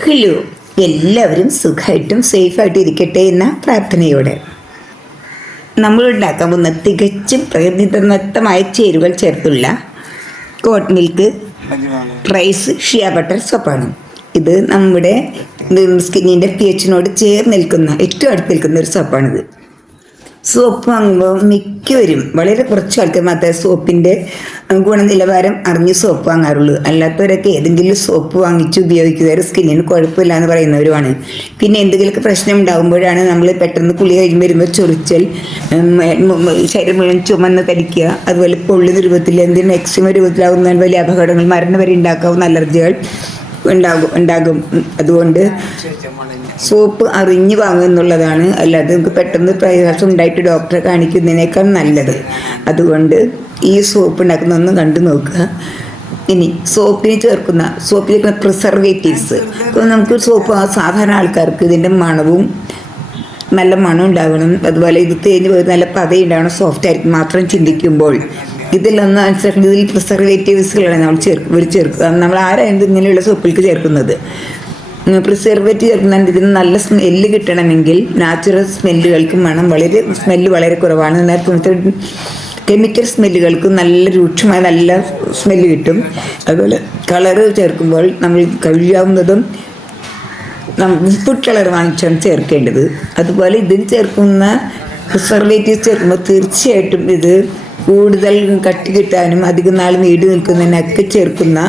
Hello. എല്ലാവരും സുഖമായിട്ടും സേഫായിട്ടും ഇരിക്കട്ടെ എന്ന പ്രാർത്ഥനയോടെ. നമ്മൾ ഉണ്ടാക്കാൻ പോകുന്ന തികച്ചും പ്രകൃതിദത്തമായ ചേരുവകൾ ചേർത്തുള്ള goat milk rice shea butter സോപ്പാണ് ഇത് നമ്മുടെ സ്കിന്നിന്റെ പി എച്ചിനോട് ചേർന്ന് നിൽക്കുന്ന ഏറ്റവും അടുത്ത് നിൽക്കുന്ന ഒരു സോപ്പാണിത് സോപ്പ് വാങ്ങുമ്പോൾ മിക്കവരും വളരെ കുറച്ച് ആൾക്കാർ മാത്രമേ സോപ്പിന്റെ ഗുണനിലവാരം അറിഞ്ഞ് സോപ്പ് വാങ്ങാറുള്ളൂ. അല്ലാത്തവരൊക്കെ ഏതെങ്കിലും സോപ്പ് വാങ്ങിച്ച് ഉപയോഗിക്കുന്നവർ സ്കിന്നിന് കുഴപ്പമില്ല എന്ന് പറയുന്നവരുമാണ്. പിന്നെ എന്തെങ്കിലുമൊക്കെ പ്രശ്നം ഉണ്ടാകുമ്പോഴാണ് നമ്മൾ പെട്ടെന്ന് കുളി കഴിഞ്ഞ് വരുമ്പോൾ ചൊറിച്ചൽ ശരീരം മുഴുവൻ ചുമന്ന് തടിക്കുക അതുപോലെ പൊള്ളുന്ന രൂപത്തിൽ എന്തെങ്കിലും എക്സിമ രൂപത്തിലാകുന്ന വലിയ അപകടങ്ങൾ. മരണം വരെ ഉണ്ടാക്കാവുന്ന അലർജികൾ. ഉണ്ടാകും ഉണ്ടാകും. അതുകൊണ്ട് സോപ്പ് അറിഞ്ഞു വാങ്ങുക എന്നുള്ളതാണ്. അല്ലാതെ നമുക്ക് പെട്ടെന്ന് പ്രയാസം ഉണ്ടായിട്ട് ഡോക്ടറെ കാണിക്കുന്നതിനേക്കാൾ നല്ലത്. അതുകൊണ്ട് ഈ സോപ്പ് ഉണ്ടാക്കുന്നതൊന്ന് കണ്ടു നോക്കുക. ഇനി സോപ്പിന് ചേർക്കുന്ന സോപ്പിൽ ചേർക്കുന്ന പ്രിസർവേറ്റീവ്സ്. നമുക്ക് സോപ്പ് സാധാരണ ആൾക്കാർക്ക് ഇതിന്റെ മണവും നല്ല മണം ഉണ്ടാവണം അതുപോലെ ഇത് തേഞ്ഞ് പോയി നല്ല പതയുണ്ടാവണം സോഫ്റ്റ് ആയിരിക്കും. മാത്രം ചിന്തിക്കുമ്പോൾ ഇതിലൊന്നും അനുസരിച്ച് ഇതിൽ പ്രിസർവേറ്റീവ്സുകളാണ് നമ്മൾ ഇവർ ചേർക്കുക നമ്മൾ ആരായത് ഇങ്ങനെയുള്ള സോപ്പിലേക്ക് ചേർക്കുന്നത്. പ്രിസർവേറ്റീവ് ചേർക്കുന്ന ഇതിന് നല്ല സ്മെല്ല് കിട്ടണമെങ്കിൽ നാച്ചുറൽ സ്മെല്ലുകൾക്ക് മണം വളരെ സ്മെല്ല് വളരെ കുറവാണ്. കെമിക്കൽ സ്മെല്ലുകൾക്ക് നല്ല രൂക്ഷമായ നല്ല സ്മെല്ല് കിട്ടും. അതുപോലെ കളറ് ചേർക്കുമ്പോൾ നമ്മൾ കഴിയാവുന്നതും ഫുഡ് കളർ വാങ്ങിച്ചാണ് ചേർക്കേണ്ടത്. അതുപോലെ ഇതിൽ ചേർക്കുന്ന പ്രിസർവേറ്റീവ്സ് ചേർക്കുമ്പോൾ തീർച്ചയായിട്ടും ഇത് കൂടുതൽ കട്ടി കിട്ടാനും അധികം നാൾ നീണ്ടു നിൽക്കുന്നതിനൊക്കെ ചേർക്കുന്ന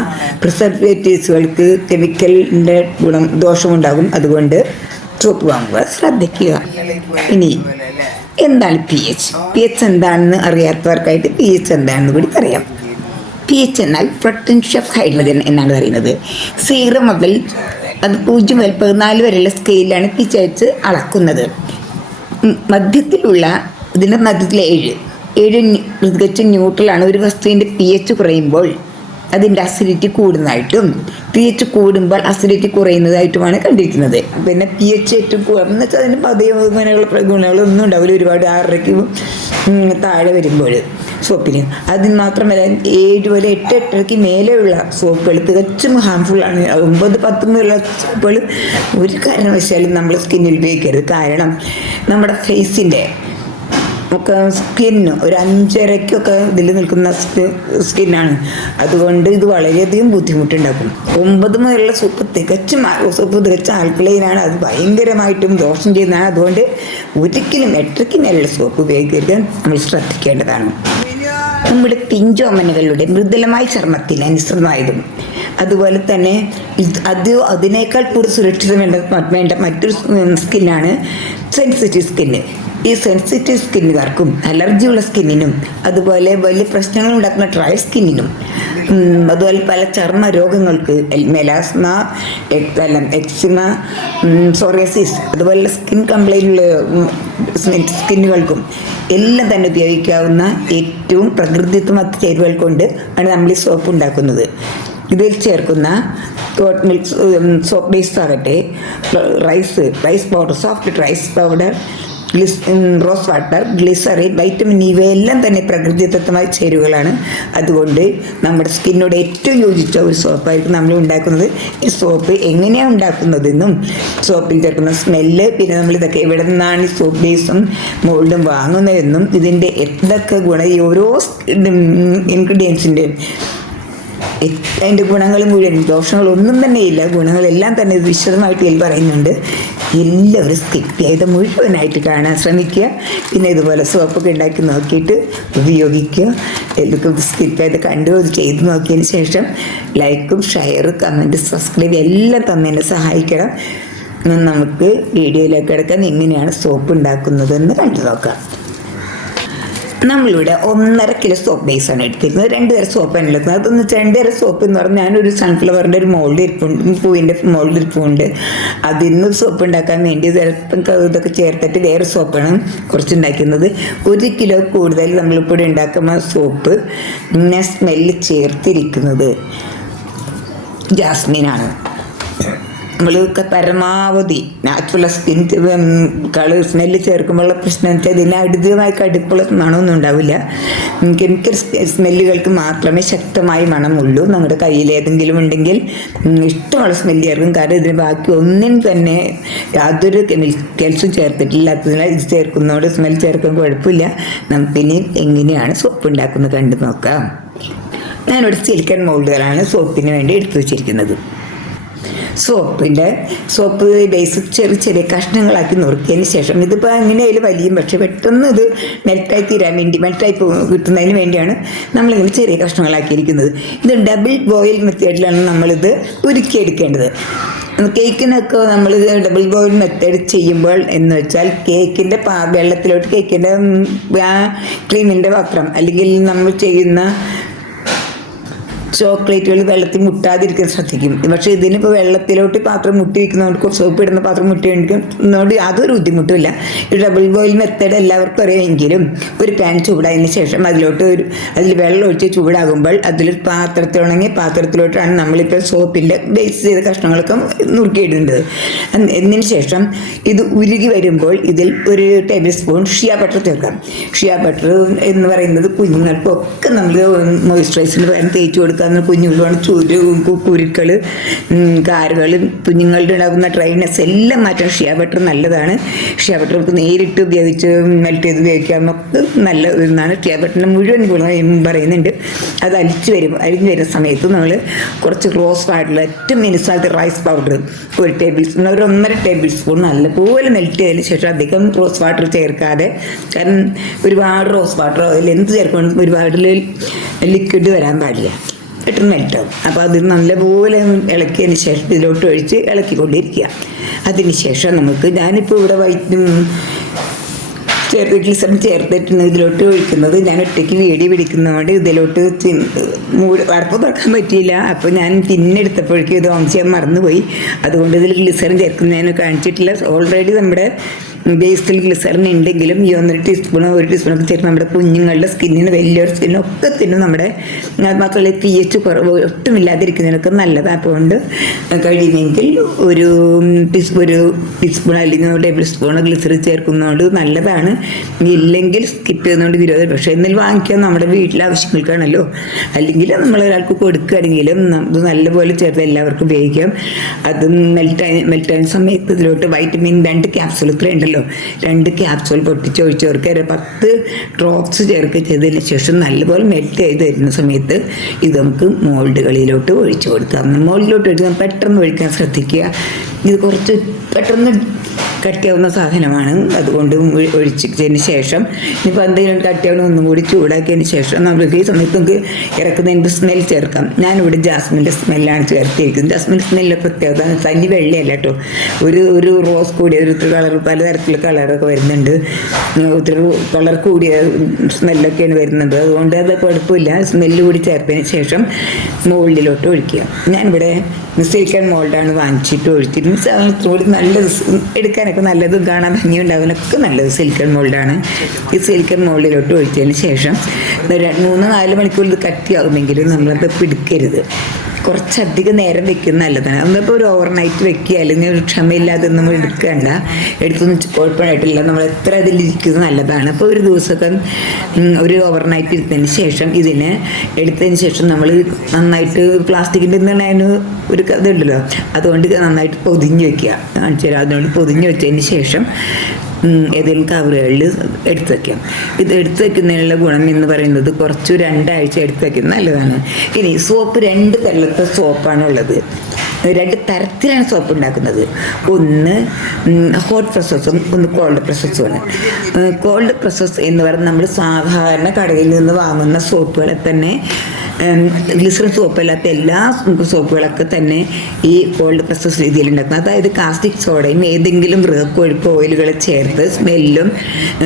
പ്രിസർവേറ്റീവ്സുകൾക്ക് കെമിക്കലിന്റെ ഗുണം ദോഷമുണ്ടാകും. അതുകൊണ്ട് സോപ്പ് വാങ്ങുക ശ്രദ്ധിക്കുക. ഇനി എന്താണ് പി എച്ച് പി എച്ച് എന്താണെന്ന് അറിയാത്തവർക്കായിട്ട് പി എച്ച് എന്താണെന്ന് കൂടി പറയാം. പി എച്ച് എന്നാൽ പൊട്ടൻഷ്യൽ ഓഫ് ഹൈഡ്രജൻ എന്നാണ് പറയുന്നത്. സീറോ മുതൽ അത് പൂജ്യം മുതൽ പതിനാല് വരെയുള്ള സ്കെയിലാണ് പി എച്ച് അളക്കുന്നത് മധ്യത്തിലുള്ള ഇതിന്റെ മധ്യത്തിലെ ഏഴ് ഏഴ് തികച്ചും ന്യൂട്രലാണ് ഒരു വസ്തുവിന്റെ പി എച്ച് കുറയുമ്പോൾ അതിന്റെ അസിഡിറ്റി കൂടുന്നതായിട്ടും പി എച്ച് കൂടുമ്പോൾ അസിഡിറ്റി കുറയുന്നതായിട്ടുമാണ് കണ്ടിരിക്കുന്നത്. പിന്നെ പി എച്ച് ഏറ്റവും കുറഞ്ഞ വെച്ചാൽ അതിന് അങ്ങനെയുള്ള ഗുണങ്ങളൊന്നും ഉണ്ടാവില്ല. ഒരുപാട് ആറരയ്ക്ക് താഴെ വരുമ്പോൾ സോപ്പിന് അതിന് മാത്രമല്ല ഏഴ് വരെ എട്ട് എട്ടരയ്ക്ക് മേലെയുള്ള സോപ്പുകൾ തികച്ചും ഹാംഫുള്ളാണ് ഒമ്പത് പത്ത് മുതലുള്ള സോപ്പുകൾ ഒരു കാരണവശാലും നമ്മൾ സ്കിന്നിൽ ഉപയോഗിക്കരുത്. കാരണം നമ്മുടെ ഫേസിന്റെ ഒക്കെ സ്കിന്ന് ഒരു അഞ്ചരയ്ക്കൊക്കെ ഇതിൽ നിൽക്കുന്ന സ്കിന്നാണ് അതുകൊണ്ട് ഇത് വളരെയധികം ബുദ്ധിമുട്ടുണ്ടാക്കും. ഒമ്പത് മുതലുള്ള സൂപ്പ് തികച്ചും സൂപ്പ് തികച്ചും ആൽക്കലൈനാണ് അത് ഭയങ്കരമായിട്ടും ദോഷം ചെയ്യുന്നതാണ്. അതുകൊണ്ട് ഒരിക്കലും എട്ടരയ്ക്ക് മേലുള്ള സോപ്പ് ഉപയോഗിക്കാൻ നമ്മൾ ശ്രദ്ധിക്കേണ്ടതാണ്. നമ്മുടെ പിഞ്ചോമനകളുടെ മൃദുലമായ ചർമ്മത്തിന് അനുസൃതമായതും അതുപോലെ തന്നെ അത് അതിനേക്കാൾ കൂടുതൽ സുരക്ഷിതം വേണ്ട വേണ്ട മറ്റൊരു സ്കിന്നാണ് സെൻസിറ്റീവ് സ്കിന്ന് ഈ സെൻസിറ്റീവ് സ്കിന്നുകാർക്കും അലർജിയുള്ള സ്കിന്നിനും അതുപോലെ വലിയ പ്രശ്നങ്ങൾ ഉണ്ടാക്കുന്ന ഡ്രൈ സ്കിന്നിനും അതുപോലെ പല ചർമ്മ രോഗങ്ങൾക്ക് മെലാസ്മ അല്ല, എക്സിമ സോറിയസിസ് അതുപോലെ സ്കിൻ കംപ്ലൈന്റുള്ള സ്കിന്നുകൾക്കും എല്ലാം തന്നെ ഉപയോഗിക്കാവുന്ന ഏറ്റവും പ്രകൃതിത്വമത്ത ചേരുവകൾ കൊണ്ട് ആണ് നമ്മൾ ഈ സോപ്പ് ഉണ്ടാക്കുന്നത്. ഇതിൽ ചേർക്കുന്ന കോട്ട് മിൽക്ക് സോപ്പ് ബേസ് ആകട്ടെ rice rice powder soft rice powder ഗ്ലിസ് rose water glycerin vitamin ഇവയെല്ലാം തന്നെ പ്രകൃതിദത്തമായ ചേരുവകളാണ്. അതുകൊണ്ട് നമ്മുടെ സ്കിന്നോട് ഏറ്റവും യോജിച്ച ഒരു സോപ്പായിരിക്കും നമ്മൾ ഉണ്ടാക്കുന്നത്. ഈ സോപ്പ് എങ്ങനെയാണ് ഉണ്ടാക്കുന്നതെന്നും സോപ്പിൽ ചേർക്കുന്ന സ്മെല്ല് പിന്നെ നമ്മൾ ഇതൊക്കെ എവിടെ നിന്നാണ് ഈ സോപ്പ് ബേസും മോൾഡും വാങ്ങുന്നതെന്നും ഇതിന്റെ എന്തൊക്കെ ഗുണം ഈ ഓരോ ഇൻഗ്രീഡിയൻസിന്റെയും അതിന്റെ ഗുണങ്ങൾ മുഴുവൻ ദോഷങ്ങളൊന്നും തന്നെ ഇല്ല ഗുണങ്ങളെല്ലാം തന്നെ വിശദമായിട്ട് ഇതിൽ പറയുന്നുണ്ട്. എല്ലാവരും സ്കിപ്പ് ചെയ്ത് മുഴുവനായിട്ട് കാണാൻ ശ്രമിക്കുക. പിന്നെ ഇതുപോലെ സോപ്പൊക്കെ ഉണ്ടാക്കി നോക്കിയിട്ട് ഉപയോഗിക്കുക. എല്ലാവർക്കും സ്കിപ്പ് ചെയ്ത് കണ്ടു അത് ചെയ്ത് നോക്കിയതിന് ശേഷം ലൈക്കും ഷെയറും കമന്റ് സബ്സ്ക്രൈബ് എല്ലാം തന്നെ സഹായിക്കണം. നമുക്ക് വീഡിയോയിലേക്ക് കിടക്കാൻ എങ്ങനെയാണ് സോപ്പ് ഉണ്ടാക്കുന്നതെന്ന് കണ്ടു നോക്കാം. നമ്മളിവിടെ ഒന്നര കിലോ സോപ്പ് ബേസ് ആണ് എടുത്തിരുന്നത്. രണ്ട് തരം സോപ്പാണ് എടുക്കുന്നത് അതെന്ന് രണ്ട് തരം സോപ്പ് എന്ന് പറഞ്ഞാൽ ഞാനൊരു സൺഫ്ലവറിന്റെ ഒരു മോൾഡ് ഇരിപ്പുണ്ട്. പൂവിന്റെ മോൾഡ് ഇരിപ്പുണ്ട്. അതിൽ നിന്ന് സോപ്പ് ഉണ്ടാക്കാൻ വേണ്ടി ചിലപ്പം ഇതൊക്കെ ചേർത്തിട്ട് വേറെ സോപ്പാണ് കുറച്ച് ഉണ്ടാക്കുന്നത് ഒരു കിലോ കൂടുതൽ നമ്മളിപ്പോൾ ഉണ്ടാക്കുന്ന സോപ്പ് ഇങ്ങനെ സ്മെല്ല് ചേർത്തിരിക്കുന്നത് ജാസ്മിനാണ്. നമ്മൾ പരമാവധി നാച്ചുറൽ സ്കിൻ കളർ സ്മെല്ല് ചേർക്കുമ്പോഴുള്ള പ്രശ്നം വെച്ചാൽ ഇതിന് അടിതമായി കടുപ്പുള്ള മണമൊന്നും ഉണ്ടാവില്ല. കെമിക്കൽ സ്മെല്ലുകൾക്ക് മാത്രമേ ശക്തമായി മണമുള്ളൂ. നമ്മുടെ കയ്യിൽ ഏതെങ്കിലും ഉണ്ടെങ്കിൽ ഇഷ്ടമുള്ള സ്മെല്ല് ചേർക്കും. കാരണം ഇതിന് ബാക്കി ഒന്നിനും തന്നെ യാതൊരു കെമിക്കൽസും ചേർത്തിട്ടില്ലാത്തതിനാൽ ഇത് ചേർക്കുന്നതോട് സ്മെൽ ചേർക്കാൻ കുഴപ്പമില്ല. നമുക്കിനി എങ്ങനെയാണ് സോപ്പ് ഉണ്ടാക്കുന്നത് കണ്ടു നോക്കാം. ഞാനിവിടെ സിലിക്കൺ മോൾഡുകളാണ് സോപ്പിന് വേണ്ടി എടുത്തു വച്ചിരിക്കുന്നത്. സോപ്പിന്റെ സോപ്പ് ബേസ് ചെറിയ ചെറിയ കഷ്ണങ്ങളാക്കി നുറുക്കിയതിന് ശേഷം ഇതിപ്പോൾ എങ്ങനെയായാലും വലിയും പക്ഷേ പെട്ടെന്ന് ഇത് മെൽറ്റായി തീരാൻ വേണ്ടി മെൽറ്റായി കിട്ടുന്നതിന് വേണ്ടിയാണ് നമ്മളിങ്ങനെ ചെറിയ കഷ്ണങ്ങളാക്കിയിരിക്കുന്നത്. ഇത് ഡബിൾ ബോയിൽ മെത്തേഡിലാണ് നമ്മളിത് ഉരുക്കിയെടുക്കേണ്ടത്. കേക്കിനൊക്കെ നമ്മൾ ഡബിൾ ബോയിൽ മെത്തേഡ് ചെയ്യുമ്പോൾ എന്ന് വെച്ചാൽ കേക്കിന്റെ പാ വെള്ളത്തിലോട്ട് കേക്കിന്റെ ക്രീമിന്റെ പാത്രം അല്ലെങ്കിൽ നമ്മൾ ചെയ്യുന്ന ചോക്ലേറ്റുകൾ വെള്ളത്തിൽ മുട്ടാതിരിക്കാൻ ശ്രദ്ധിക്കും. പക്ഷേ ഇതിനിപ്പോൾ വെള്ളത്തിലോട്ട് പാത്രം മുട്ടി വയ്ക്കുന്നതുകൊണ്ട് സോപ്പ് ഇടുന്ന പാത്രം മുട്ടി വയ്ക്കുന്നതുകൊണ്ട് യാതൊരു ബുദ്ധിമുട്ടുമില്ല. ഈ ഡബിൾ ബോയിൽ മെത്തേഡ് എല്ലാവർക്കും അറിയാമെങ്കിലും ഒരു പാൻ ചൂടായതിനു ശേഷം അതിലോട്ട് ഒരു അതിൽ വെള്ളം ഒഴിച്ച് ചൂടാകുമ്പോൾ അതിൽ പാത്രത്തിലുണങ്ങി പാത്രത്തിലോട്ടാണ് നമ്മളിപ്പോൾ സോപ്പിന്റെ ബേസ് ചെയ്ത കഷ്ണങ്ങളൊക്കെ നുറുക്കിയിടുന്നത്. എന്ന് എന്നതിന് ശേഷം ഇത് ഉരുകി വരുമ്പോൾ ഇതിൽ ഒരു ടേബിൾ സ്പൂൺ ഷിയ ബട്ടർ ചേർക്കാം. ഷിയ ബട്ടർ എന്ന് പറയുന്നത് കുഞ്ഞുങ്ങൾക്കൊക്കെ നമ്മൾ മോയ്സ്ചറൈസറിന് പകരം തേച്ച് കൊടുക്കാവുന്ന കുഞ്ഞുങ്ങളാണ് ചൂര് കുരുക്കൾ കാറുകൾ കുഞ്ഞുങ്ങളുടെ ഉണ്ടാകുന്ന ട്രെയിനസ് എല്ലാം മാറ്റാൻ ഷിയ ബട്ടർ നല്ലതാണ്. ഷിയ ബട്ടർ നമുക്ക് നേരിട്ട് ഉപയോഗിച്ച് മെൽറ്റ് ചെയ്ത് ഉപയോഗിക്കാമെന്നൊക്കെ നല്ല ഒന്നാണ്. ഷിയ ബട്ടറിന്റെ മുഴുവൻ ഗുണം പറയുന്നുണ്ട്. അത് അലിച്ച് വരും. അരിഞ്ഞ് വരുന്ന സമയത്ത് നമ്മൾ കുറച്ച് റോസ് ആയിട്ടുള്ള ഏറ്റവും മിനിസാലത്തെ റൈസ് പൗഡർ ഒരു ടേബിൾ സ്പൂൺ ഒരു ഒന്നര ടേബിൾ സ്പൂൺ നല്ലപോലെ മെൽറ്റ് ചെയ്തതിന് ശേഷം അധികം റോസ് വാട്ടർ ചേർക്കാതെ കാരണം ഒരുപാട് റോസ് വാട്ടർ അതിൽ എന്ത് ചേർക്കണം ഒരുപാട് ലിക്വിഡ് വരാൻ പാടില്ല. പെട്ടെന്ന് മെൽറ്റാവും അപ്പോൾ അത് നല്ലപോലെ ഇളക്കിയതിന് ശേഷം ഇതിലോട്ട് ഒഴിച്ച് ഇളക്കിക്കൊണ്ടിരിക്കുക. അതിന് ശേഷം നമുക്ക് ഞാനിപ്പോൾ ഇവിടെ വൈറ്റ് ചേർത്ത് ഗ്ലിസറിൻ ചേർത്തിട്ടുണ്ട് ഇതിലോട്ട് ഒഴിക്കുന്നത്. ഞാൻ ഒറ്റയ്ക്ക് വീടി പിടിക്കുന്നതുകൊണ്ട് ഇതിലോട്ട് മൂട് തുറക്കാൻ പറ്റിയില്ല. അപ്പോൾ ഞാൻ തിന്നെടുത്തപ്പോഴേക്കും ഇത് ഓൺ ചെയ്യാൻ മറന്നുപോയി. അതുകൊണ്ട് ഇതിൽ ഗ്ലിസറിൻ ചേർക്കുന്നതിന് കാണിച്ചിട്ടില്ല. ഓൾറെഡി നമ്മുടെ ബേസിൽ ഗ്ലിസറിൻ ഉണ്ടെങ്കിലും ഈ ഒന്നര ടീസ്പൂൺ ഒരു ടീസ്പൂണൊക്കെ ചേർത്ത് നമ്മുടെ കുഞ്ഞുങ്ങളുടെ സ്കിന്നിന് വലിയൊരു ഒക്കെ തിന്നും നമ്മുടെ മാത്രമല്ല പി എച്ച് കുറവ് ഒട്ടും ഇല്ലാതിരിക്കുന്നതിനൊക്കെ നല്ലതാണ് അതുകൊണ്ട് കഴിയുമെങ്കിൽ ഒരു ഒരു ടീസ്പൂൺ അല്ലെങ്കിൽ ടേബിൾ സ്പൂൺ ഗ്ലിസറിൻ ചേർക്കുന്നതുകൊണ്ട് നല്ലതാണ്. ഇല്ലെങ്കിൽ സ്കിപ്പ് ചെയ്യുന്നതുകൊണ്ട് വിരോധം പക്ഷേ എന്നാൽ വാങ്ങിക്കാൻ നമ്മുടെ വീട്ടിലെ ആവശ്യങ്ങൾക്കാണല്ലോ. അല്ലെങ്കിൽ നമ്മൾ ഒരാൾക്ക് കൊടുക്കുകയാണെങ്കിലും അത് നല്ലപോലെ ചേർത്ത് എല്ലാവർക്കും ഉപയോഗിക്കാം. അത് മെൽറ്റ് മെൽറ്റായ സമയത്ത് ഇതിലോട്ട് വൈറ്റമിൻ രണ്ട് ക്യാപ്സൂൾ ഇത്ര ഉണ്ടല്ലോ രണ്ട് ക്യാപ്സൂൾ പൊട്ടിച്ച് ഒഴിച്ച് ചേർക്കുക പത്ത് ഡ്രോപ്സ് ചേർക്കുക ചെയ്തതിന് ശേഷം നല്ലപോലെ മെൽറ്റ് ചെയ്ത് വരുന്ന സമയത്ത് ഇത് നമുക്ക് മോൾഡുകളിലോട്ട് ഒഴിച്ചു കൊടുക്കാം. മോൾഡിലോട്ട് ഒഴിച്ച് പെട്ടെന്ന് ഒഴിക്കാൻ ശ്രദ്ധിക്കുക. ഇത് കുറച്ച് പെട്ടെന്ന് കട്ടിയാവുന്ന സാധനമാണ്. അതുകൊണ്ട് ഒഴിച്ചതിന് ശേഷം ഇനിയിപ്പോൾ എന്തെങ്കിലും കട്ടിയാവണം ഒന്നും കൂടി ചൂടാക്കിയതിന് ശേഷം നമുക്ക് ഈ സമയത്ത് നമുക്ക് ഇറക്കുന്നതിന്റെ സ്മെൽ ചേർക്കാം. ഞാനിവിടെ ജാസ്മിന്റെ സ്മെല്ലാണ് ചേർത്തിരിക്കുന്നത്. ജാസ്മിന്റെ സ്മെല്ലിന്റെ പ്രത്യേകത തനി വെള്ളയല്ല കേട്ടോ. ഒരു ഒരു റോസ് കൂടിയ ഒരു കളർ പലതരത്തിലുള്ള കളറൊക്കെ വരുന്നുണ്ട്. ഒത്തിരി കളർ കൂടിയ സ്മെല്ലൊക്കെയാണ് വരുന്നത്. അതുകൊണ്ട് അത് കുഴപ്പമില്ല. സ്മെല്ല് കൂടി ചേർത്തതിന് ശേഷം മോൾഡിലോട്ട് ഒഴിക്കുക. ഞാനിവിടെ സിലിക്കൺ മോൾഡാണ് വാങ്ങിച്ചിട്ട് ഒഴിച്ചിട്ട് സാധനത്തോട് നല്ല സ് എടുക്കാനൊക്കെ നല്ലതും കാണാൻ ഒക്കെ നല്ലത് സിലിക്കൺ മോൾഡാണ് ഈ സിലിക്കൺ മോൾഡിലോട്ട് ഒഴിച്ചതിന് ശേഷം മൂന്ന് നാല് മണിക്കൂർ ഇത് കട്ടിയാകുമെങ്കിലും നമ്മളത് പിടിക്കരുത്. കുറച്ചധികം നേരം വെക്കുന്ന നല്ലതാണ്. നമ്മളിപ്പോൾ ഒരു ഓവർനൈറ്റ് വെക്കുക അല്ലെങ്കിൽ ഒരു ക്ഷമയില്ലാതെ നമ്മൾ എടുക്കണ്ട. എടുത്തൊന്നും കുഴപ്പമായിട്ടില്ല. നമ്മൾ എത്ര അതിലിരിക്കുന്നത് നല്ലതാണ്. അപ്പോൾ ഒരു ദിവസമൊക്കെ ഒരു ഓവർനൈറ്റ് ഇരുത്തതിന് ശേഷം ഇതിനെ എടുത്തതിന് ശേഷം നമ്മൾ നന്നായിട്ട് പ്ലാസ്റ്റിക്കിന്റെ തന്നെ അതിന് ഒരു കഥ ഇതുണ്ടല്ലോ. അതുകൊണ്ട് നന്നായിട്ട് പൊതിഞ്ഞ് വെക്കുക. കാണിച്ചു അതുകൊണ്ട് പൊതിഞ്ഞ് വെച്ചതിന് ശേഷം ഏതെങ്കിലും കവറുകളിൽ എടുത്തു വയ്ക്കാം ഇത് എടുത്തു വയ്ക്കുന്നതിനുള്ള ഗുണം എന്ന് പറയുന്നത് കുറച്ച് രണ്ടാഴ്ച എടുത്തു വയ്ക്കുന്നത് നല്ലതാണ്. ഇനി സോപ്പ് രണ്ട് തരത്തെ സോപ്പാണ് ഉള്ളത്. രണ്ട് തരത്തിലാണ് സോപ്പ് ഉണ്ടാക്കുന്നത്. ഒന്ന് ഹോട്ട് പ്രൊസസ്സും ഒന്ന് കോൾഡ് പ്രൊസസ്സുമാണ് കോൾഡ് പ്രൊസസ് എന്ന് പറയുന്നത് നമ്മൾ സാധാരണ കടയിൽ നിന്ന് വാങ്ങുന്ന സോപ്പുകളെ തന്നെ ഗ്ലിസറിൻ സോപ്പല്ലാത്ത എല്ലാ സോപ്പുകളൊക്കെ തന്നെ ഈ കോൾഡ് പ്രസസ് രീതിയിൽ ഉണ്ടാക്കുന്നത് അതായത് കാസ്റ്റിക് സോഡയും ഏതെങ്കിലും വൃഹക്കൊഴുപ്പ് ഓയിലുകൾ ചേർത്ത് സ്മെല്ലും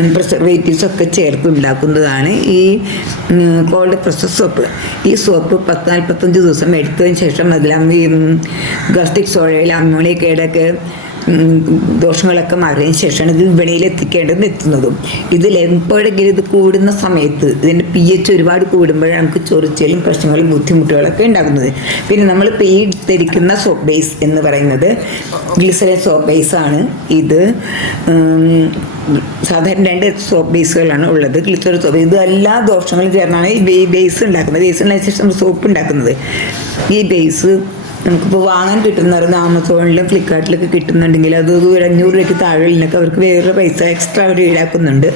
പ്രിസർവേറ്റീവ്സ് ഒക്കെ ചേർത്ത് ഉണ്ടാക്കുന്നതാണ് ഈ കോൾഡ് പ്രസസ് സോപ്പ് ഈ സോപ്പ് പത്ത് നാൽപ്പത്തഞ്ച് ദിവസം എടുത്തതിന് ശേഷം അതിൽ ഈ കാസ്റ്റിക് സോഡയിൽ അമോണിയക്കയുടെയൊക്കെ ദോഷങ്ങളൊക്കെ മാറിയതിന് ശേഷമാണ് ഇത് വിപണിയിൽ എത്തിക്കേണ്ടത് എത്തുന്നതും. ഇതിൽ എപ്പോഴെങ്കിലും ഇത് കൂടുന്ന സമയത്ത് ഇതിന്റെ പി എച്ച് ഒരുപാട് കൂടുമ്പോഴാണ് നമുക്ക് ചൊറിച്ചിലും പ്രശ്നങ്ങളും ബുദ്ധിമുട്ടുകളൊക്കെ ഉണ്ടാകുന്നത്. പിന്നെ നമ്മൾ ധരിക്കുന്ന സോപ്പ് ബേസ് എന്ന് പറയുന്നത് ഗ്ലിസറിൻ സോപ്പ് ബേസ് ആണ്. ഇത് സാധാരണ രണ്ട് സോപ്പ് ബേസുകളാണ് ഉള്ളത്. ഗ്ലിസറിൻ സോപ്പ് ഇത് എല്ലാ ദോഷങ്ങളും ചേർന്നാണ് ഈ ബേസ് ഉണ്ടാക്കുന്നത്. ബേസ് സോപ്പ് ഉണ്ടാക്കുന്നത്. ഈ ബേസ് നമുക്കിപ്പോൾ വാങ്ങാൻ കിട്ടുന്ന പറയുന്നത് ആമസോണിലും ഫ്ലിപ്കാർട്ടിലൊക്കെ കിട്ടുന്നുണ്ടെങ്കിൽ അത് ഒരു അഞ്ഞൂറ് രൂപയ്ക്ക് താഴെയുള്ളതിനൊക്കെ അവർക്ക് വേറെ പൈസ എക്സ്ട്രാ അവർ ഈടാക്കുന്നുണ്ട്.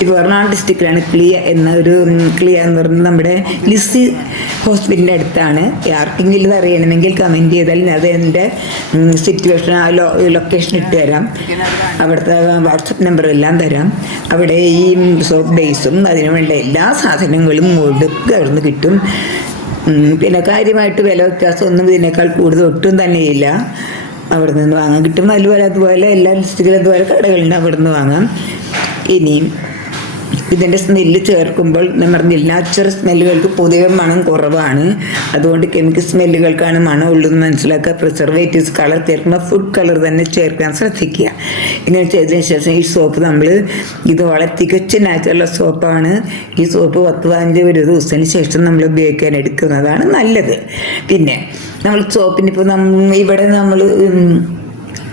ഇപ്പോൾ എറണാകുളം ഡിസ്ട്രിക്റ്റിലാണ് ക്ലിയ എന്ന ഒരു ക്ലിയ എന്ന് പറയുന്നത് നമ്മുടെ ലിസി ഹോസ്പിറ്റലിന്റെ അടുത്താണ്. ആർക്കെങ്കിലും അറിയണമെങ്കിൽ കമന്റ് ചെയ്താൽ അത് എന്റെ സിറ്റുവേഷൻ ആ ലൊ ലൊക്കേഷൻ ഇട്ട് തരാം. അവിടുത്തെ വാട്സപ്പ് നമ്പർ എല്ലാം തരാം. അവിടെ ഈ സോപ്പ് ബേസും അതിനു വേണ്ട എല്ലാ സാധനങ്ങളും ഒടുക്കുക അവിടെ നിന്ന് കിട്ടും. പിന്നെ കാര്യമായിട്ട് വില വ്യത്യാസമൊന്നും ഇതിനേക്കാൾ കൂടുതൽ ഒട്ടും തന്നെയില്ല അവിടെ നിന്ന് വാങ്ങാൻ കിട്ടും അതുപോലെ അതുപോലെ എല്ലാ ലിസ്റ്റുകളും അതുപോലെ കടകളുണ്ട് അവിടെ നിന്ന് വാങ്ങാം. ഇനിയും ഇതിന്റെ സ്മെല്ല് ചേർക്കുമ്പോൾ നമ്മൾ പറഞ്ഞില്ല സ്മെല്ലുകൾക്ക് പൊതുവെ മണം കുറവാണ്. അതുകൊണ്ട് കെമിക്കൽ സ്മെല്ലുകൾക്കാണ് മണം ഉള്ളതെന്ന് മനസ്സിലാക്കുക. പ്രിസർവേറ്റീവ്സ് കളർ ചേർക്കുമ്പോൾ ഫുഡ് കളർ തന്നെ ചേർക്കാൻ ശ്രദ്ധിക്കുക. ഇങ്ങനെ ചെയ്തതിന് ശേഷം ഈ സോപ്പ് നമ്മൾ ഇത് വളരെ തികച്ച നാച്ചുറൽ സോപ്പാണ് ഈ സോപ്പ് പത്ത് പതിനഞ്ച് ഒരു ദിവസത്തിന് ശേഷം നമ്മൾ ഉപയോഗിക്കാൻ എടുക്കുന്നതാണ് നല്ലത്. പിന്നെ നമ്മൾ സോപ്പിന് ഇപ്പോൾ നമ്മ ഇവിടെ നമ്മൾ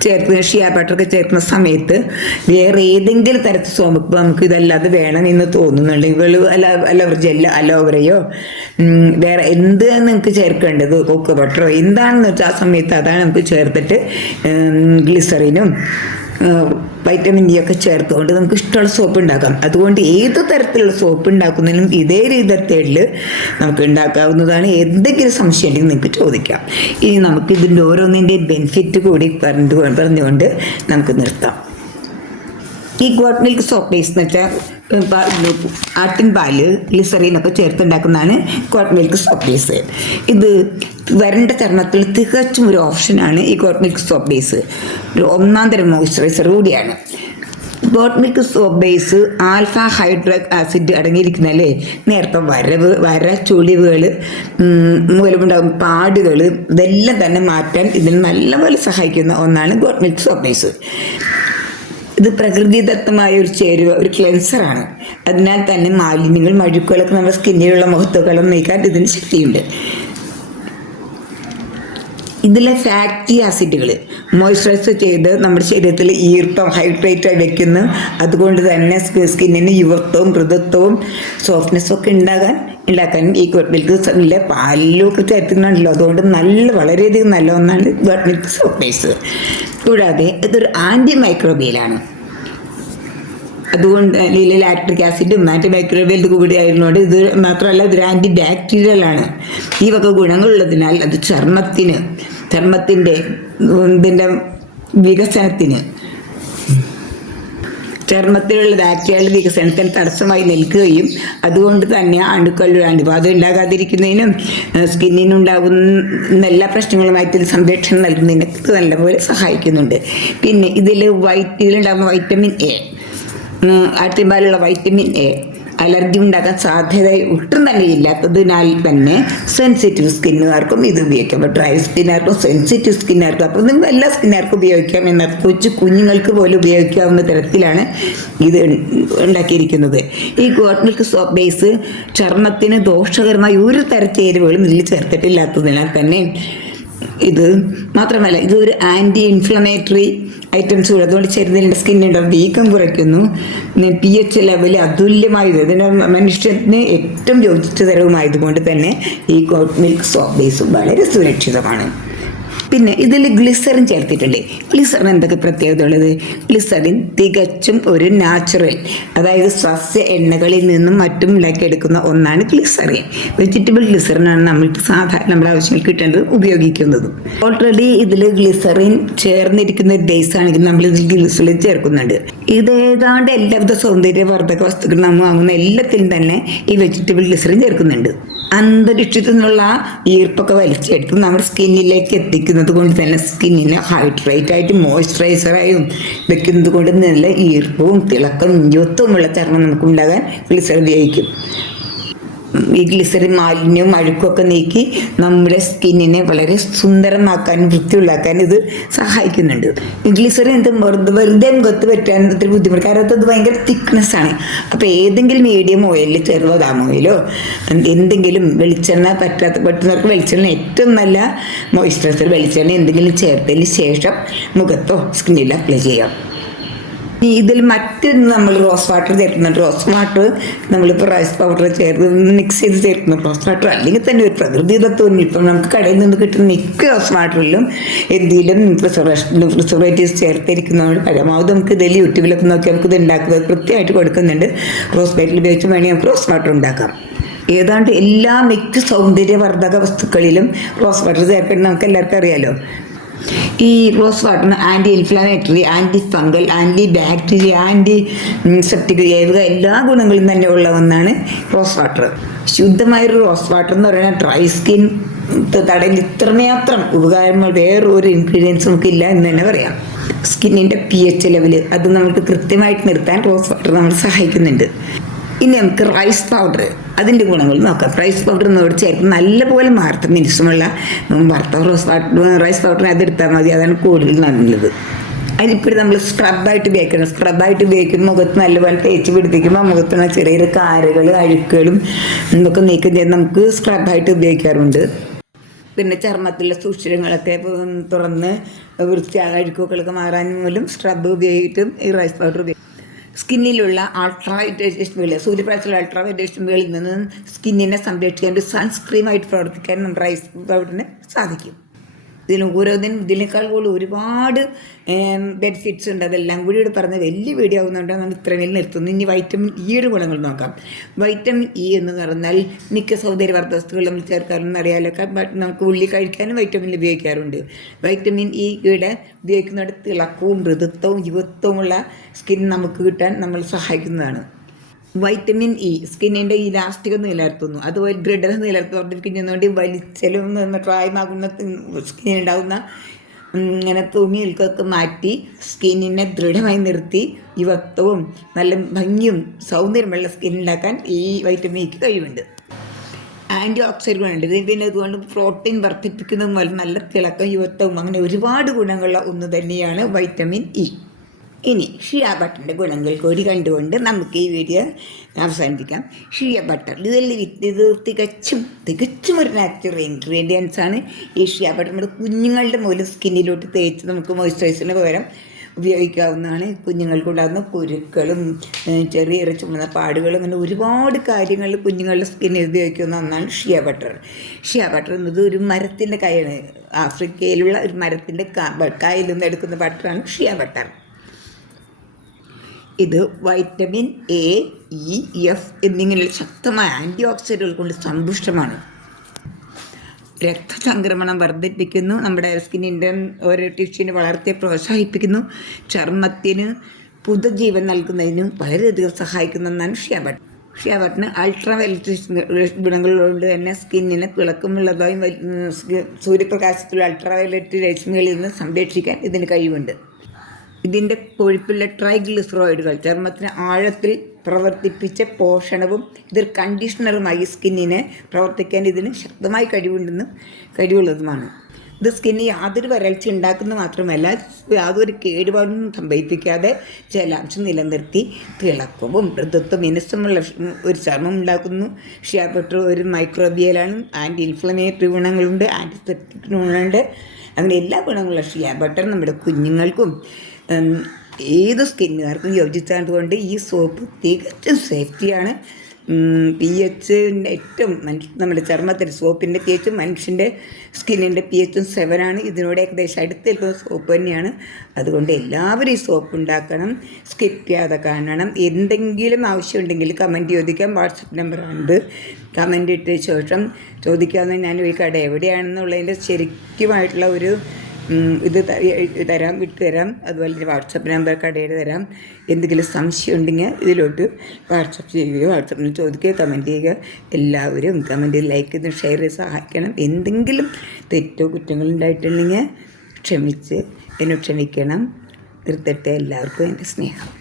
ചേർക്കുന്ന ഷിയ ബട്ടറൊക്കെ ചേർക്കുന്ന സമയത്ത് വേറെ ഏതെങ്കിലും തരത്തിൽ സോമ്പ് നമുക്ക് ഇതല്ലാതെ വേണം എന്ന് തോന്നുന്നുണ്ടെങ്കിൽ അല്ല അലോവർ ജെല്ല അലോവറയോ ഉം, വേറെ എന്ത് നിങ്ങൾക്ക് ചേർക്കേണ്ടത്? കൊക്കോ ബട്ടറോ എന്താണെന്ന് വെച്ചാൽ ആ സമയത്ത് അതാണ് നമുക്ക് ചേർത്തിട്ട് ഗ്ലിസറിനും വൈറ്റമിൻ ഡി ഒക്കെ ചേർത്തുകൊണ്ട് നമുക്ക് ഇഷ്ടമുള്ള സോപ്പ് ഉണ്ടാക്കാം. അതുകൊണ്ട് ഏത് തരത്തിലുള്ള സോപ്പ് ഉണ്ടാക്കുന്നതിനും ഇതേ രീതിയിൽ നമുക്ക് ഉണ്ടാക്കാവുന്നതാണ്. എന്തെങ്കിലും സംശയം ഉണ്ടെങ്കിൽ നിങ്ങൾക്ക് ചോദിക്കാം. ഇനി നമുക്ക് ഇതിന്റെ ഓരോന്നിന്റെ ബെനിഫിറ്റ് കൂടി പറഞ്ഞു പറഞ്ഞുകൊണ്ട് നമുക്ക് നിർത്താം. ഈ ഗോട്ട് മിൽക്ക് സോപ്പ് ബേസ് എന്ന് വെച്ചാൽ ആട്ടിൻ പാൽ ഗ്ലിസറിനൊക്കെ ചേർത്തുണ്ടാക്കുന്നതാണ് ഗോട്ട് മിൽക്ക് സോപ്പ് ബേസ് ഇത് വരണ്ട ചർമ്മത്തിൽ തികച്ചും ഒരു ഓപ്ഷനാണ് ഈ ഗോട്ട് മിൽക്ക് സോപ്പ് ബേസ് ഒരു ഒന്നാം തരം മോയ്സ്ചറൈസർ കൂടിയാണ്. Milk soap base alpha hydroxy acid അടങ്ങിയിരിക്കുന്നല്ലേ നേരത്തെ വരവ് വര ചുളിവുകൾ മൂലമുണ്ടാകും പാടുകൾ ഇതെല്ലാം തന്നെ മാറ്റാൻ ഇതിന് നല്ലപോലെ സഹായിക്കുന്ന ഒന്നാണ് ഗോട്ട് മിൽക്ക് സോപ്പ് ബേസ് ഇത് പ്രകൃതിദത്തമായ ഒരു ചേരുവ ഒരു ക്ലെൻസറാണ് അതിനാൽ തന്നെ മാലിന്യങ്ങൾ മഴുക്കുകളൊക്കെ നമ്മുടെ സ്കിന്നിലുള്ള മുഖത്തുകളും നീക്കാൻ ഇതിന് ശക്തിയുണ്ട്. ഇതിലെ ഫാറ്റി ആസിഡുകൾ മോയ്സ്ചറൈസ് ചെയ്ത് നമ്മുടെ ശരീരത്തിൽ ഈർപ്പം ഹൈഡ്രേറ്റ് ആയി വെക്കുന്നു അതുകൊണ്ട് തന്നെ സ്കിന്നിന് യുവത്വവും മൃദുത്വവും സോഫ്റ്റ്നെസ്സും ഒക്കെ ഉണ്ടാകാൻ ഉണ്ടാക്കാൻ ഈ ഗോട്ട് മിൽക്ക് സോപ്പിലെ പാലിലൊക്കെ ചേർക്കുന്നുണ്ടല്ലോ. അതുകൊണ്ട് നല്ല വളരെയധികം നല്ല ഒന്നാണ് ഗോട്ട് മിൽക്ക് ബേസ് കൂടാതെ ഇതൊരു ആന്റി മൈക്രോബിയലാണ് അതുകൊണ്ട് അല്ലെങ്കിൽ ലാക്ട്രിക് ആസിഡും ആന്റി മൈക്രോബിയൽ കൂടി ആയിരുന്നുകൊണ്ട് ഇത് മാത്രമല്ല ഇതൊരു ആന്റി ബാക്ടീരിയൽ ആണ്. ഈ വക ഗുണങ്ങളുള്ളതിനാൽ അത് ചർമ്മത്തിന് ചർമ്മത്തിന്റെ ഇതിന്റെ വികസനത്തിന് ചർമ്മത്തിലുള്ള ബാക്ടീരിയയുടെ വികസനത്തിന് തടസ്സമായി നിൽക്കുകയും അതുകൊണ്ട് തന്നെ അണുക്കളുടെ അണുബാധ ഉണ്ടാകാതിരിക്കുന്നതിനും സ്കിന്നിനുണ്ടാകുന്ന എല്ലാ പ്രശ്നങ്ങളുമായിട്ട് ഇത് സംരക്ഷണം നൽകുന്നതിനൊക്കെ നല്ലപോലെ സഹായിക്കുന്നുണ്ട്. പിന്നെ ഇതിൽ വൈറ്റ് ഇതിലുണ്ടാകുന്ന വൈറ്റമിൻ എ ആട്ടിൻപാലുള്ള വൈറ്റമിൻ എ അലർജി ഉണ്ടാക്കാൻ സാധ്യത ഒട്ടും തന്നെ ഇല്ലാത്തതിനാൽ തന്നെ സെൻസിറ്റീവ് സ്കിന്നുകാർക്കും ഇത് ഉപയോഗിക്കാം. ഡ്രൈ സ്കിന്നുകാർക്കും സെൻസിറ്റീവ് സ്കിന്നുകാർക്കും അപ്പോൾ നിങ്ങൾ എല്ലാ സ്കിന്നുകാർക്കും ഉപയോഗിക്കാം എന്ന കൊച്ചു കുഞ്ഞുങ്ങൾക്ക് പോലും ഉപയോഗിക്കാവുന്ന തരത്തിലാണ് ഇത് ഉണ്ടാക്കിയിരിക്കുന്നത്. ഈ ഗോട്ട് മിൽക്ക് സോപ്പ് ബേസ് ചർമ്മത്തിന് ദോഷകരമായ ഒരു തരത്തിൽ എരിവുകളും ഇതിൽ ചേർത്തിട്ടില്ലാത്തതിനാൽ തന്നെ ഇത് മാത്രമല്ല ഇതൊരു ആന്റി ഇൻഫ്ലമേറ്ററി ഐറ്റംസ് കൂടെ അതുകൊണ്ട് ചെറുതിന്റെ സ്കിന്നിന്റെ വീക്കം കുറയ്ക്കുന്നു. പി എച്ച് ലെവൽ അതുല്യമായത്. ഇതിന് മനുഷ്യത്തിന് ഏറ്റവും യോജിച്ച തരവുമായതുകൊണ്ട് തന്നെ ഈ മിൽക്ക് സോപ്പ് ബേസും വളരെ സുരക്ഷിതമാണ്. പിന്നെ ഇതിൽ ഗ്ലിസറിൻ ചേർത്തിട്ടുണ്ട്. ഗ്ലിസറിൻ എന്തൊക്കെ പ്രത്യേകത ഉള്ളത്? ഗ്ലിസറിൻ തികച്ചും ഒരു നാച്ചുറൽ അതായത് സസ്യ എണ്ണകളിൽ നിന്നും മറ്റും എടുക്കുന്ന ഒന്നാണ് ഗ്ലിസറിൻ വെജിറ്റബിൾ ഗ്ലിസറിനാണ് നമ്മൾക്ക് സാധാരണ നമ്മുടെ ആവശ്യങ്ങൾ കിട്ടേണ്ടത് ഉപയോഗിക്കുന്നത്. ഓൾറെഡി ഇതിൽ ഗ്ലിസറിൻ ചേർന്നിരിക്കുന്ന ബേസ് ആണെങ്കിൽ നമ്മൾ ഇതിൽ ഗ്ലിസറിൻ ചേർക്കുന്നുണ്ട്. ഇത് ഏതാണ്ട് എല്ലാവിധ സൗന്ദര്യവർദ്ധക വസ്തുക്കൾ നമ്മൾ വാങ്ങുന്ന എല്ലാത്തിലും തന്നെ ഈ വെജിറ്റബിൾ ഗ്ലിസറിൻ ചേർക്കുന്നുണ്ട്. അന്തരീക്ഷത്തിൽ നിന്നുള്ള ഈർപ്പൊക്കെ വലിച്ചെടുത്ത് നമ്മുടെ സ്കിന്നിലേക്ക് എത്തിക്കുന്നത് കൊണ്ട് തന്നെ സ്കിന്നിനെ ഹൈഡ്രേറ്റ് ആയിട്ട് മോയ്സ്ചറൈസറായും വെക്കുന്നത് കൊണ്ട് നല്ല ഈർപ്പവും തിളക്കം ഉള്ള ചർമ്മം നമുക്ക് ഉണ്ടാകാൻ ഗ്ലിസറിൻ ഉപയോഗിക്കും ഈ ഗ്ലിസറിൻ മാലിന്യവും അഴുക്കൊക്കെ നീക്കി നമ്മുടെ സ്കിന്നിനെ വളരെ സുന്ദരമാക്കാനും വൃത്തിയുള്ളാക്കാനും ഇത് സഹായിക്കുന്നുണ്ട്. ഈ ഗ്ലിസറിൻ എന്ത് വെറുതെ വെറുതെ മുഖത്ത് പറ്റാൻ ഒത്തിരി ബുദ്ധിമുട്ട്. കാരണം അത് ഭയങ്കര തിക്നെസ് ആണ്. അപ്പോൾ ഏതെങ്കിലും മീഡിയം ഓയിലിൽ ചെറുതാം ഓയിലോ എന്തെങ്കിലും വെളിച്ചെണ്ണ പറ്റാത്ത പറ്റുന്നവർക്ക് വെളിച്ചെണ്ണ ഏറ്റവും നല്ല മോയ്സ്ചറൈസർ വെളിച്ചെണ്ണ എന്തെങ്കിലും ചേർത്തതിന് ശേഷം മുഖത്തോ സ്കിന്നിലോ അപ്ലൈ ചെയ്യാം. ഇതിൽ മറ്റൊന്ന് നമ്മൾ റോസ് വാട്ടർ ചേർക്കുന്നുണ്ട്. റോസ് വാട്ടർ നമ്മളിപ്പോൾ റൈസ് പൗഡർ ചേർത്ത് മിക്സ് ചെയ്ത് ചേർക്കുന്നു. റോസ് വാട്ടർ അല്ലെങ്കിൽ തന്നെ ഒരു പ്രകൃതി തത്വം. ഇപ്പം നമുക്ക് കടയിൽ നിന്ന് കിട്ടുന്ന മിക്ക റോസ് വാട്ടറിലും എന്തെങ്കിലും പ്രിസർവേഷൻ പ്രിസർവേറ്റീവ്സ് ചേർത്തിരിക്കുന്നതുകൊണ്ട് പരമാവധി നമുക്ക് ഇതിൽ യൂട്യൂബിലൊക്കെ നോക്കി നമുക്ക് ഇത് ഉണ്ടാക്കുന്നത് കൃത്യമായിട്ട് കൊടുക്കുന്നുണ്ട്. റോസ് പേറ്റിൽ ഉപയോഗിച്ച് വേണമെങ്കിൽ നമുക്ക് റോസ് വാട്ടർ ഉണ്ടാക്കാം. ഏതാണ്ട് എല്ലാ മിക്ക സൗന്ദര്യവർദ്ധക വസ്തുക്കളിലും റോസ് വാട്ടർ ചേർക്കുന്നത് നമുക്ക് എല്ലാവർക്കും അറിയാലോ. ഈ rose വാട്ടറിന് anti inflammatory anti fungal anti bacteria anti septic ഏതുക എല്ലാ ഗുണങ്ങളും തന്നെ ഉള്ള ഒന്നാണ് റോസ് വാട്ടർ. ശുദ്ധമായൊരു റോസ് വാട്ടർ എന്ന് പറയുന്നത് ഡ്രൈ സ്കിൻ തടയിൽ ഇത്രമാത്രം ഉപകാരങ്ങൾ വേറെ ഒരു ഇൻഗ്രീഡിയൻസ് നമുക്കില്ല എന്ന് തന്നെ പറയാം. സ്കിന്നിന്റെ പി എച്ച് ലെവൽ അത് നമുക്ക് കൃത്യമായിട്ട് നിർത്താൻ റോസ് വാട്ടർ നമ്മൾ സഹായിക്കുന്നുണ്ട്. ഇനി നമുക്ക് റൈസ് പൗഡർ. അതിന്റെ ഗുണങ്ങൾ നോക്കാം. റൈസ് പൗഡർ ചേർത്ത് നല്ലപോലെ വാർത്ത മിനിസമുള്ള വറുത്ത റോസ് റൈസ് പൗഡർ അതെടുത്താൽ മതി. അതാണ് കൂടുതൽ നല്ലത്. അതിപ്പോൾ നമ്മൾ സ്ക്രബായിട്ട് ഉപയോഗിക്കണം. സ്ക്രബായിട്ട് ഉപയോഗിക്കുമ്പോൾ മുഖത്ത് നല്ലപോലെ തേച്ച് പിടിപ്പിക്കുമ്പോൾ മുഖത്തുള്ള ചെറിയ കാരകൾ അഴുക്കുകളും നമുക്ക് നീക്കം ചെയ്ത് നമുക്ക് സ്ക്രബായിട്ട് ഉപയോഗിക്കാറുണ്ട്. പിന്നെ ചർമ്മത്തിലെ സുഷിരങ്ങളൊക്കെ തുറന്ന് വൃത്തിയാകഴുക്കുകളൊക്കെ മാറാൻ സ്ക്രബ് ഉപയോഗിച്ചിട്ടും ഈ റൈസ് പൗഡർ ഉപയോഗിക്കും സ്കിന്നിലുള്ള അൾട്രാ രശ്മികൾ സൂര്യപ്രകാശത്തിലുള്ള അൾട്രാ രശ്മികളിൽ നിന്ന് സ്കിന്നിനെ സംരക്ഷിക്കാൻ ഒരു സൺസ്ക്രീമായിട്ട് പ്രവർത്തിക്കാൻ നമ്മുടെ റൈസ് പൗഡറിന് സാധിക്കും. ഇതിന് ഓരോന്നിനും ഇതിനേക്കാൾ കൂടുതൽ ഒരുപാട് ബെനിഫിറ്റ്സ് ഉണ്ട്. അതെല്ലാം കൂടി ഇവിടെ പറഞ്ഞ വലിയ വീഡിയോ ആകുന്നുണ്ട് നമ്മൾ ഇത്രമേൽ നിർത്തുന്നു ഇനി വൈറ്റമിൻ ഇയുടെ ഗുണങ്ങൾ നോക്കാം. വൈറ്റമിൻ ഇ എന്ന് പറഞ്ഞാൽ മിക്ക സൗന്ദര്യവർദ്ധ വസ്തുക്കൾ നമ്മൾ ചേർക്കാറെന്ന് അറിയാലോ. നമുക്ക് ഉള്ളി കഴിക്കാനും വൈറ്റമിൻ ഉപയോഗിക്കാറുണ്ട്. വൈറ്റമിൻ ഇ ഇയുടെ ഉപയോഗിക്കുന്നിടത്ത് തിളക്കവും മൃദുത്വവും യുവത്വമുള്ള സ്കിൻ നമുക്ക് കിട്ടാൻ നമ്മൾ സഹായിക്കുന്നതാണ്. വൈറ്റമിൻ ഇ സ്കിന്നിന്റെ ഇലാസ്റ്റിക് നിലനിർത്തുന്നു. അതുപോലെ ദൃഢത നിലനിർത്തുന്നതുകൊണ്ട് വലിച്ചലും പ്രായമാകുന്ന സ്കിന്നിനുണ്ടാകുന്ന ഇങ്ങനെ തുണികൾക്കൊക്കെ മാറ്റി സ്കിന്നിനെ ദൃഢമായി നിർത്തി യുവത്വവും നല്ല ഭംഗിയും സൗന്ദര്യമുള്ള സ്കിൻ ഉണ്ടാക്കാൻ ഈ വൈറ്റമിൻ ഇക്ക് കഴിവുണ്ട്. ആന്റി ഓക്സിഡന്റുണ്ട് ഇത് പിന്നെ ഇതുകൊണ്ട് പ്രോട്ടീൻ വർദ്ധിപ്പിക്കുന്നത് പോലെ നല്ല തിളക്കം യുവത്വവും അങ്ങനെ ഒരുപാട് ഗുണങ്ങളുള്ള ഒന്ന് തന്നെയാണ് വൈറ്റമിൻ ഇ. ഇനി ഷിയ ബട്ടറിന്റെ ഗുണങ്ങൾ കൂടി കണ്ടുകൊണ്ട് നമുക്ക് ഈ വീഡിയോ അവസാനിപ്പിക്കാം. ഷിയ ബട്ടർ ഇതിൽ ഇത് തികച്ചും തികച്ചും ഒരു നാച്ചുറൽ ഇൻഗ്രീഡിയൻസ് ആണ്. ഈ ഷിയ ബട്ടർ നമ്മുടെ കുഞ്ഞുങ്ങളുടെ മൂലം സ്കിന്നിലോട്ട് തേച്ച് നമുക്ക് മോയ്സ്ചറൈസറിന് പകരം ഉപയോഗിക്കാവുന്നതാണ്. കുഞ്ഞുങ്ങൾക്കുണ്ടാകുന്ന കുരുക്കളും ചെറിയ ചുമന്ന പാടുകളും അങ്ങനെ ഒരുപാട് കാര്യങ്ങൾ കുഞ്ഞുങ്ങളുടെ സ്കിന്നിൽ ഉപയോഗിക്കുന്ന ഒന്നാണ് ഷിയ ബട്ടർ. ഷിയ ബട്ടർ എന്നത് ഒരു മരത്തിന്റെ കായാണ്. ആഫ്രിക്കയിലുള്ള ഒരു മരത്തിന്റെ കായിൽ നിന്ന് എടുക്കുന്ന ബട്ടറാണ് ഷിയ ബട്ടർ. ഇത് വൈറ്റമിൻ എ ഇ എഫ് എന്നിങ്ങനെയുള്ള ശക്തമായ ആന്റി ഓക്സിഡന്റുകൾ കൊണ്ട് സമ്പുഷ്ടമാണ്. രക്തസംക്രമണം വർദ്ധിപ്പിക്കുന്നു. നമ്മുടെ സ്കിന്നിന്റെ ഓരോ ടിഷ്യൂനെ വളർത്തെ പ്രോത്സാഹിപ്പിക്കുന്നു. ചർമ്മത്തിന് പുതുജീവൻ നൽകുന്നതിനും വളരെയധികം സഹായിക്കുന്ന ഒന്നാണ് ഷിയാബട്ട് ഷിയാബട്ടിന് അൾട്രാ വയലറ്റ് ഗുണങ്ങളുണ്ട് തന്നെ സ്കിന്നിനെ തിളക്കമുള്ളതായും സൂര്യപ്രകാശത്തിലുള്ള അൾട്രാ വയലറ്റ് രശ്മികളിൽ നിന്ന് സംരക്ഷിക്കാൻ ഇതിന് കഴിവുണ്ട്. ഇതിന്റെ കൊഴുപ്പിലെ ട്രൈഗ്ലിസറോയിഡുകൾ ചർമ്മത്തിന് ആഴത്തിൽ പ്രവർത്തിപ്പിച്ച പോഷണവും ഇതൊരു കണ്ടീഷണറുമായി സ്കിന്നിനെ പ്രവർത്തിക്കാൻ ഇതിന് ശക്തമായി കഴിവുണ്ടെന്നും കഴിവുള്ളതുമാണ്. ഇത് സ്കിന്നിന് യാതൊരു വരൾച്ച ഉണ്ടാക്കുന്ന മാത്രമല്ല യാതൊരു കേടുപാടും സംഭവിപ്പിക്കാതെ ജലാംശം നിലനിർത്തി തിളക്കവും മൃദുത്വം മിനുസമുള്ള ഒരു ചർമ്മം ഉണ്ടാക്കുന്നു. ഷിയാപെട്രോ ഒരു മൈക്രോബിയലാണ് ആന്റി ഇൻഫ്ലമേറ്ററി ഗുണങ്ങളുണ്ട് ആന്റിസെപ്റ്റിക് ഗുണങ്ങളുണ്ട്. അങ്ങനെ എല്ലാ ഗുണങ്ങളുള്ള ഷിയാ ബട്ടർ നമ്മുടെ കുഞ്ഞുങ്ങൾക്കും ഏത് സ്കിന്നുകാർക്കും യോജിച്ചതുകൊണ്ട് ഈ സോപ്പ് തികച്ചും സേഫ്റ്റിയാണ്. പി എച്ചിന്റെ ഏറ്റവും മനുഷ്യ നമ്മുടെ ചർമ്മത്തിന്റെ സോപ്പിന്റെ പി എച്ചും മനുഷ്യന്റെ സ്കിന്നിന്റെ പി എച്ചും സെവനാണ് ഇതിനോട് ഏകദേശം അടുത്ത് നിൽക്കുന്ന സോപ്പ് തന്നെയാണ്. അതുകൊണ്ട് എല്ലാവരും ഈ സോപ്പ് ഉണ്ടാക്കണം സ്കിപ്പ് ചെയ്യാതെ കാണണം. എന്തെങ്കിലും ആവശ്യമുണ്ടെങ്കിൽ കമന്റ് ചോദിക്കാം. വാട്സപ്പ് നമ്പറാണിത് കമന്റ് ഇട്ട ശേഷം ചോദിക്കാമെന്ന് ഞാൻ ഈ കട എവിടെയാണെന്നുള്ളതിന്റെ ശരിക്കുമായിട്ടുള്ള ഒരു ഇത് തരാം വിട്ടു തരാം. അതുപോലെ വാട്സപ്പ് നമ്പർ കടയിൽ തരാം. എന്തെങ്കിലും സംശയം ഉണ്ടെങ്കിൽ ഇതിലോട്ട് വാട്സപ്പ് ചെയ്യുകയോ വാട്സപ്പിൽ ചോദിക്കുകയോ കമന്റ് ചെയ്യുക എല്ലാവരും കമന്റ് ലൈക്ക് ചെയ്ത് ഷെയർ ചെയ്ത് സഹായിക്കണം. എന്തെങ്കിലും തെറ്റോ കുറ്റങ്ങളോ ഉണ്ടായിട്ടുണ്ടെങ്കിൽ ക്ഷമിച്ച് എന്നെ ക്ഷമിക്കണം. നിർത്തട്ടെ എല്ലാവർക്കും എന്റെ സ്നേഹം.